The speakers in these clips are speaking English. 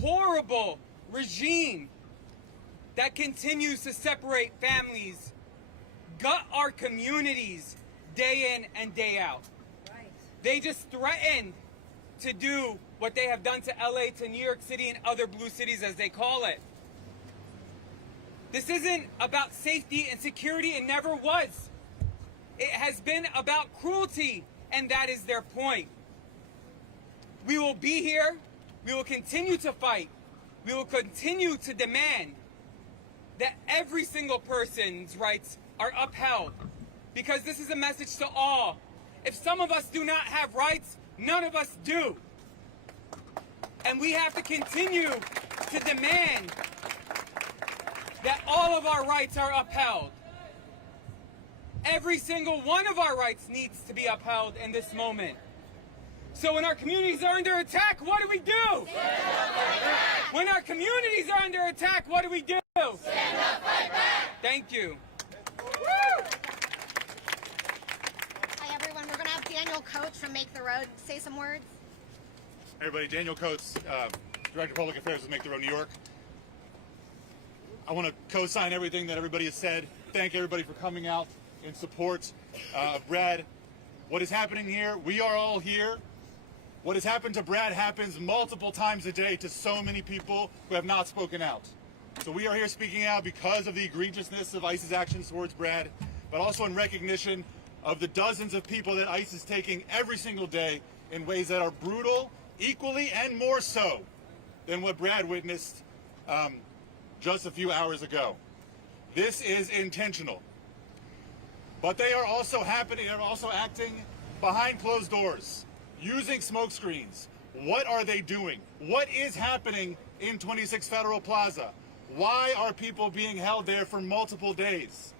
horrible regime that continues to separate families, gut our communities day in and day out. Right. They just threaten to do what they have done to LA, to New York City, and other blue cities as they call it. This isn't about safety and security, it never was. It has been about cruelty, and that is their point. We will be here, we will continue to fight, we will continue to demand that every single person's rights are upheld, because this is a message to all. If some of us do not have rights, none of us do. And we have to continue to demand that all of our rights are upheld. Every single one of our rights needs to be upheld in this moment. So when our communities are under attack, what do we do? Stand up, fight back. When our communities are under attack, what do we do? Stand up, fight back. Thank you. Hi everyone, we're going to have Daniel Coates from Make the Road say some words. Hey everybody, Daniel Coates, Director of Public Affairs with Make the Road New York. I want to co-sign everything that everybody has said. Thank everybody for coming out in support of Brad. What is happening here, we are all here. What has happened to Brad happens multiple times a day to so many people who have not spoken out. So we are here speaking out because of the egregiousness of ICE's actions towards Brad, but also in recognition of the dozens of people that ICE is taking every single day in ways that are brutal, equally and more so than what Brad witnessed just a few hours ago. This is intentional. But they are also acting behind closed doors, using smoke screens. What are they doing? What is happening in 26 Federal Plaza? Why are people being held there for multiple days?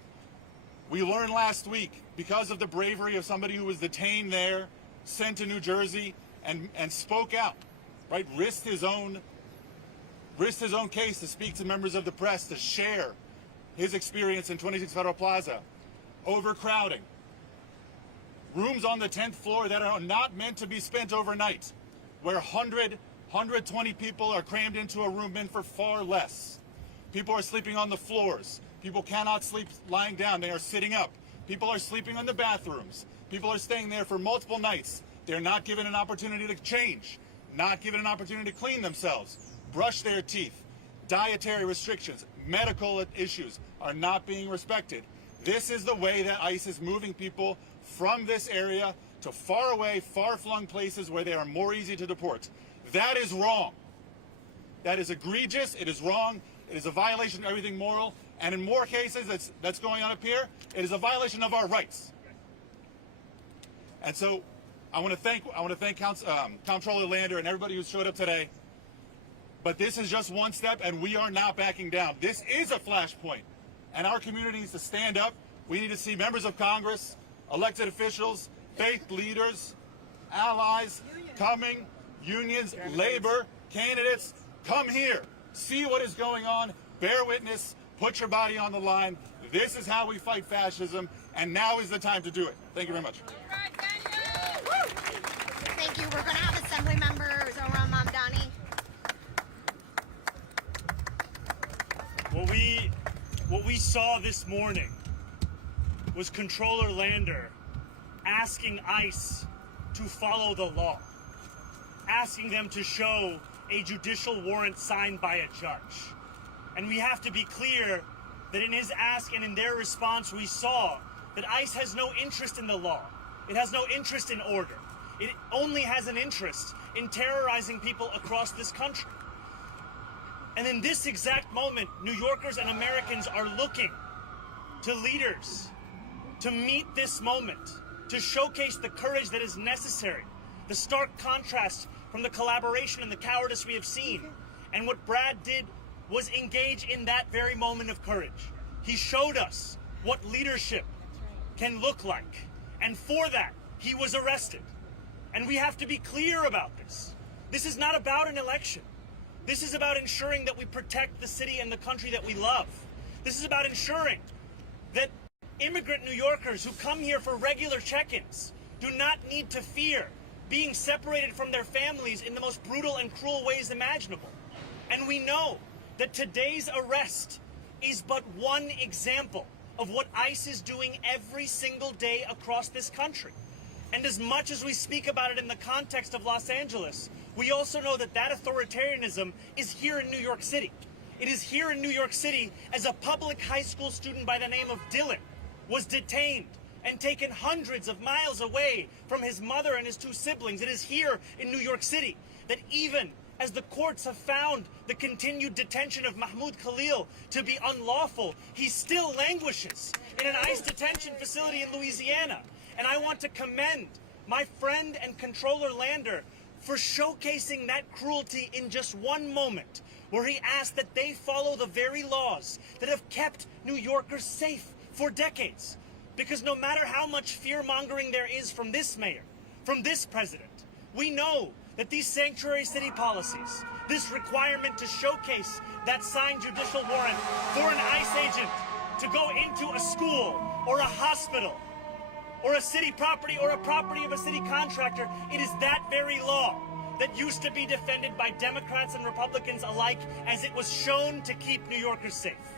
We learned last week, because of the bravery of somebody who was detained there, sent to New Jersey, and spoke out, right? Risked his own case to speak to members of the press, to share his experience in 26 Federal Plaza. Overcrowding. Rooms on the 10th floor that are not meant to be spent overnight, where 120 people are crammed into a room meant for far less. People are sleeping on the floors. People cannot sleep lying down. They are sitting up. People are sleeping in the bathrooms. People are staying there for multiple nights. They're not given an opportunity to change, not given an opportunity to clean themselves, brush their teeth. Dietary restrictions, medical issues are not being respected. This is the way that ICE is moving people from this area to far away, far-flung places where they are more easy to deport. That is wrong. That is egregious. It is wrong. It is a violation of everything moral. And in more cases that's going on up here, it is a violation of our rights. And so I want to thank Comptroller Lander and everybody who showed up today. But this is just one step, and we are not backing down. This is a flashpoint, and our community needs to stand up. We need to see members of Congress, elected officials, faith leaders, allies coming, unions, labor, candidates, come here. See what is going on, bear witness, put your body on the line. This is how we fight fascism, and now is the time to do it. Thank you very much. Thank you. We're going to have Assembly Member Zohran Mamdani. What we saw this morning was Comptroller Lander asking ICE to follow the law, asking them to show a judicial warrant signed by a judge. And we have to be clear that in his ask and in their response, we saw that ICE has no interest in the law. It has no interest in order. It only has an interest in terrorizing people across this country. And in this exact moment, New Yorkers and Americans are looking to leaders to meet this moment, to showcase the courage that is necessary, the stark contrast from the collaboration and the cowardice we have seen. And what Brad did was engage in that very moment of courage. He showed us what leadership can look like. And for that, he was arrested. And we have to be clear about this. This is not about an election. This is about ensuring that we protect the city and the country that we love. This is about ensuring that immigrant New Yorkers who come here for regular check-ins do not need to fear being separated from their families in the most brutal and cruel ways imaginable. And we know that today's arrest is but one example of what ICE is doing every single day across this country. And as much as we speak about it in the context of Los Angeles, we also know that that authoritarianism is here in New York City. It is here in New York City as a public high school student by the name of Dylan was detained and taken hundreds of miles away from his mother and his two siblings. It is here in New York City that even as the courts have found the continued detention of Mahmoud Khalil to be unlawful, he still languishes in an ICE detention facility in Louisiana. And I want to commend my friend and Comptroller Lander for showcasing that cruelty in just one moment, where he asked that they follow the very laws that have kept New Yorkers safe for decades. Because no matter how much fear-mongering there is from this mayor, from this president, we know that these sanctuary city policies, this requirement to showcase that signed judicial warrant for an ICE agent to go into a school or a hospital or a city property or a property of a city contractor, it is that very law that used to be defended by Democrats and Republicans alike as it was shown to keep New Yorkers safe.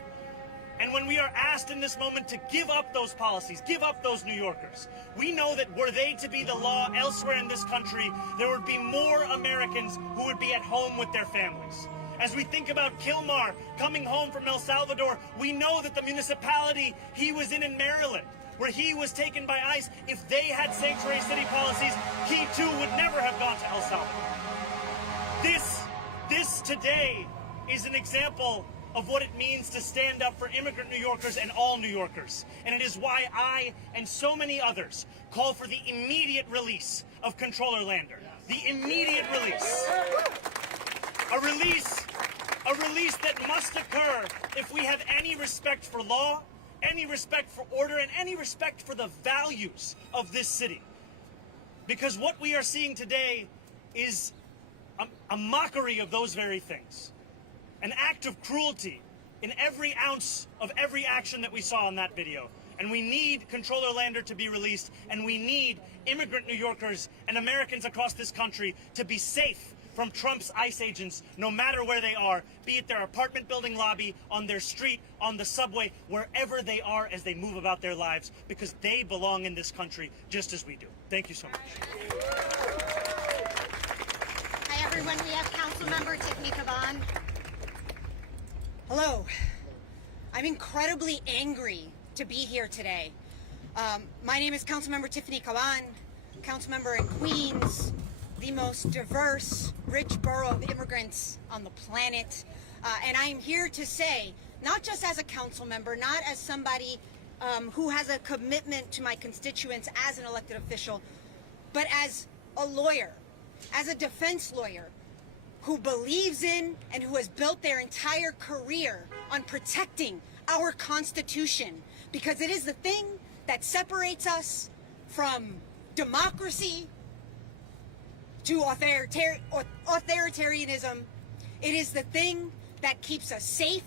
And when we are asked in this moment to give up those policies, give up those New Yorkers, we know that were they to be the law elsewhere in this country, there would be more Americans who would be at home with their families. As we think about Kilmar coming home from El Salvador, we know that the municipality he was in Maryland, where he was taken by ICE, if they had sanctuary city policies, he too would never have gone to El Salvador. This today is an example of what it means to stand up for immigrant New Yorkers and all New Yorkers. And it is why I and so many others call for the immediate release of Comptroller Lander. The immediate release. A release that must occur if we have any respect for law, any respect for order, and any respect for the values of this city. Because what we are seeing today is a mockery of those very things. An act of cruelty in every ounce of every action that we saw in that video. And we need Comptroller Lander to be released, and we need immigrant New Yorkers and Americans across this country to be safe from Trump's ICE agents, no matter where they are, be it their apartment building lobby, on their street, on the subway, wherever they are as they move about their lives, because they belong in this country just as we do. Thank you so much. Hi, everyone. We have Councilmember Tiffany Caban. Hello. I'm incredibly angry to be here today. My name is Councilmember Tiffany Caban, Councilmember in Queens, the most diverse, rich borough of immigrants on the planet. And I am here to say, not just as a council member, not as somebody who has a commitment to my constituents as an elected official, but as a lawyer, as a defense lawyer, who believes in and who has built their entire career on protecting our Constitution, because it is the thing that separates us from democracy to authoritarianism. It is the thing that keeps us safe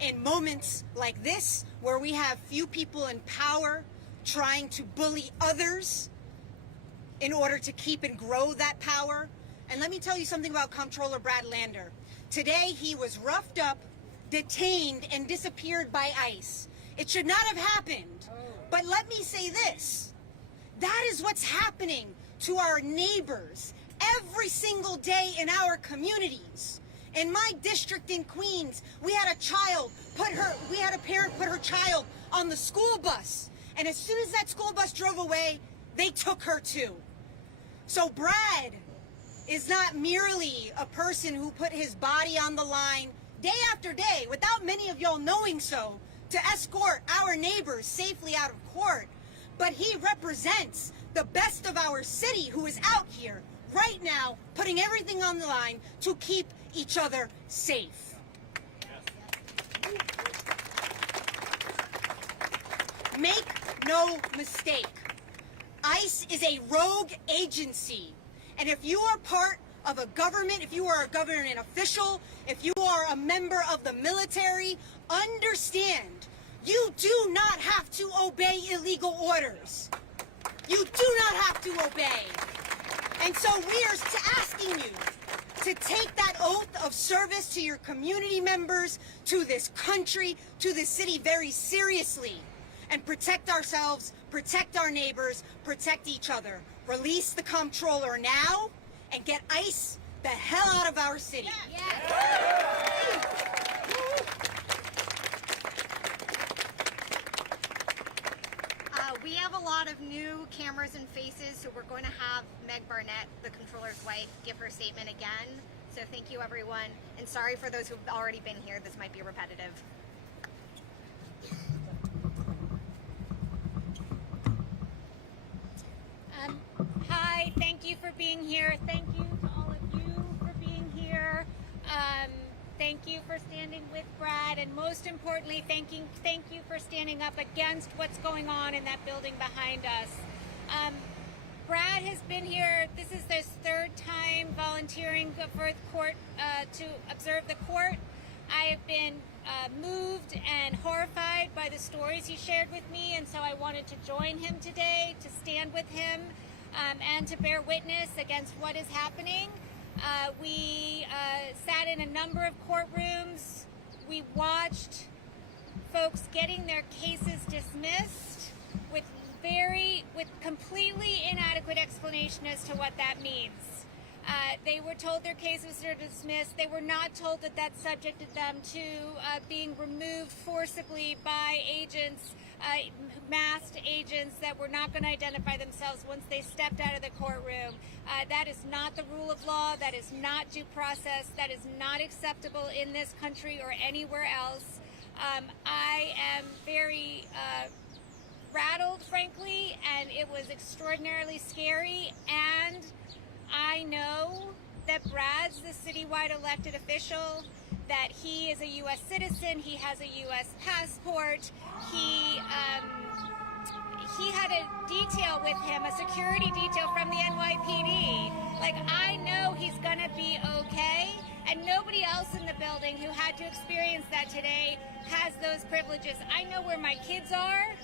in moments like this, where we have few people in power trying to bully others in order to keep and grow that power. And let me tell you something about Comptroller Brad Lander. Today, he was roughed up, detained, and disappeared by ICE. It should not have happened. But let me say this. That is what's happening to our neighbors every single day in our communities. In my district in Queens, we had a parent put her child on the school bus. And as soon as that school bus drove away, they took her too. So Brad is not merely a person who put his body on the line day after day, without many of y'all knowing so, to escort our neighbors safely out of court, but he represents the best of our city, who is out here right now putting everything on the line to keep each other safe. Make no mistake, ICE is a rogue agency. And if you are part of a government, if you are a government official, if you are a member of the military, understand, you do not have to obey illegal orders. You do not have to obey. And so we are asking you to take that oath of service to your community members, to this country, to this city very seriously and protect ourselves, protect our neighbors, protect each other. Release the comptroller now and get ICE the hell out of our city. We have a lot of new cameras and faces, so we're going to have Meg Barnett, the controller's wife, give her statement again. So thank you, everyone. And sorry for those who've already been here. This might be repetitive. Hi, thank you for being here. Thank you to all of you for being here. Thank you for standing with Brad, and most importantly, thank you for standing up against what's going on in that building behind us. Brad has been here. This is his third time volunteering for the court to observe the court. I have been moved and horrified by the stories he shared with me, and so I wanted to join him today, to stand with him, and to bear witness against what is happening. We sat in a number of courtrooms. We watched folks getting their cases dismissed with completely inadequate explanation as to what that means. They were told their cases are dismissed. They were not told that that subjected them to being removed forcibly by agents, masked agents that were not going to identify themselves once they stepped out of the courtroom. That is not the rule of law. That is not due process. That is not acceptable in this country or anywhere else. I am very rattled, frankly, and it was extraordinarily scary. And I know that Brad's the citywide elected official, that he is a U.S. citizen, he has a U.S. passport, he had a detail with him, a security detail from the NYPD. Like, I know he's gonna be okay, and nobody else in the building who had to experience that today has those privileges. I know where my kids are,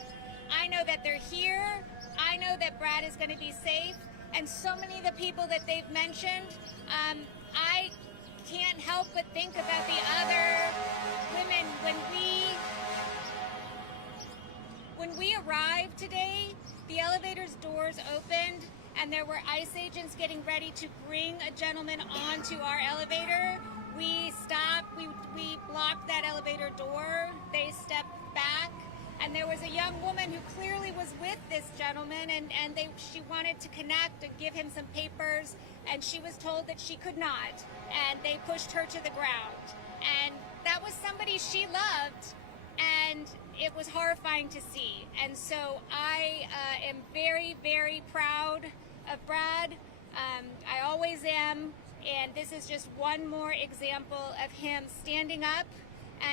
I know that they're here, I know that Brad is gonna be safe, and so many of the people that they've mentioned, I can't help but think about the other women. When we arrived today, the elevator's doors opened and there were ICE agents getting ready to bring a gentleman onto our elevator. We stopped, we blocked that elevator door, they stepped back, and there was a young woman who clearly was with this gentleman, and she wanted to connect and give him some papers, and she was told that she could not, and they pushed her to the ground. And that was somebody she loved, and it was horrifying to see. And so I am very, very proud of Brad. I always am, and this is just one more example of him standing up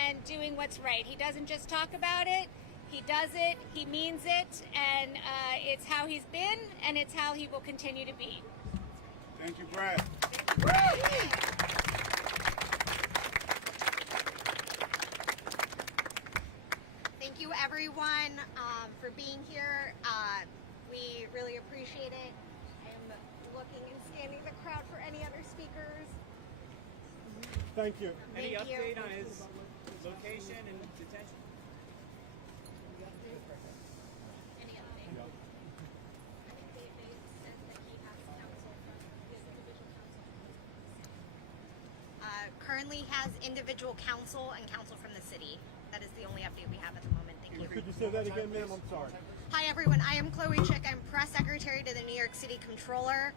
and doing what's right. He doesn't just talk about it, he does it, he means it, and it's how he's been, and it's how he will continue to be. Thank you, Brad. Thank you, everyone, for being here. We really appreciate it. I am looking and scanning the crowd for any other speakers. Thank you. Thank Any you. update on his location and detention? Any update? I think they said that he has counsel from his individual counsel. Currently has individual counsel and counsel from the city. That is the only update we have at the moment. Thank you. Could you say that again, ma'am? I'm sorry. Hi, everyone. I am Chloe Chick. I'm press secretary to the New York City Comptroller.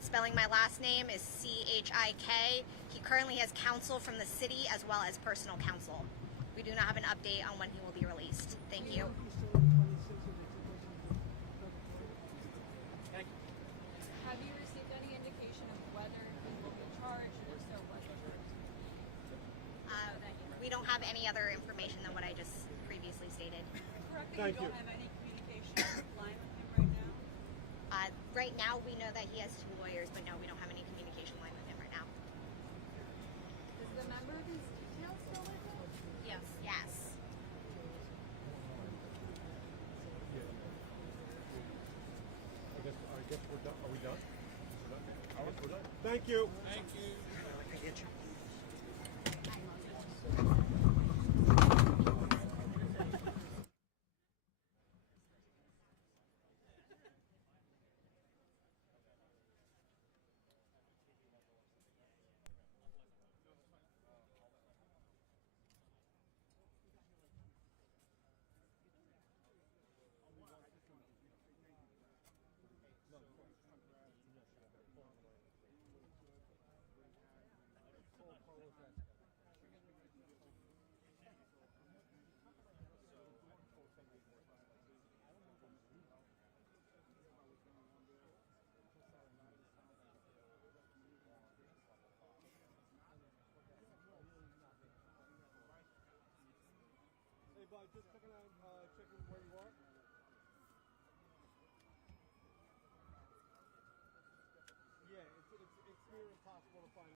Spelling my last name is C-H-I-K. He currently has counsel from the city as well as personal counsel. We do not have an update on when he will be released. Thank you. Have you received any indication of whether he will be charged, or so what? We don't have any other information than what I just previously stated. Correct that Thank you don't you. have any communication line with him right now? Right now, we know that he has 2 lawyers, but no, we don't have any communication line with him right now. Is the member of his detail still with him? Yes. Yes. I guess we're done. Are we done? We're done? Thank you. Thank you. itching.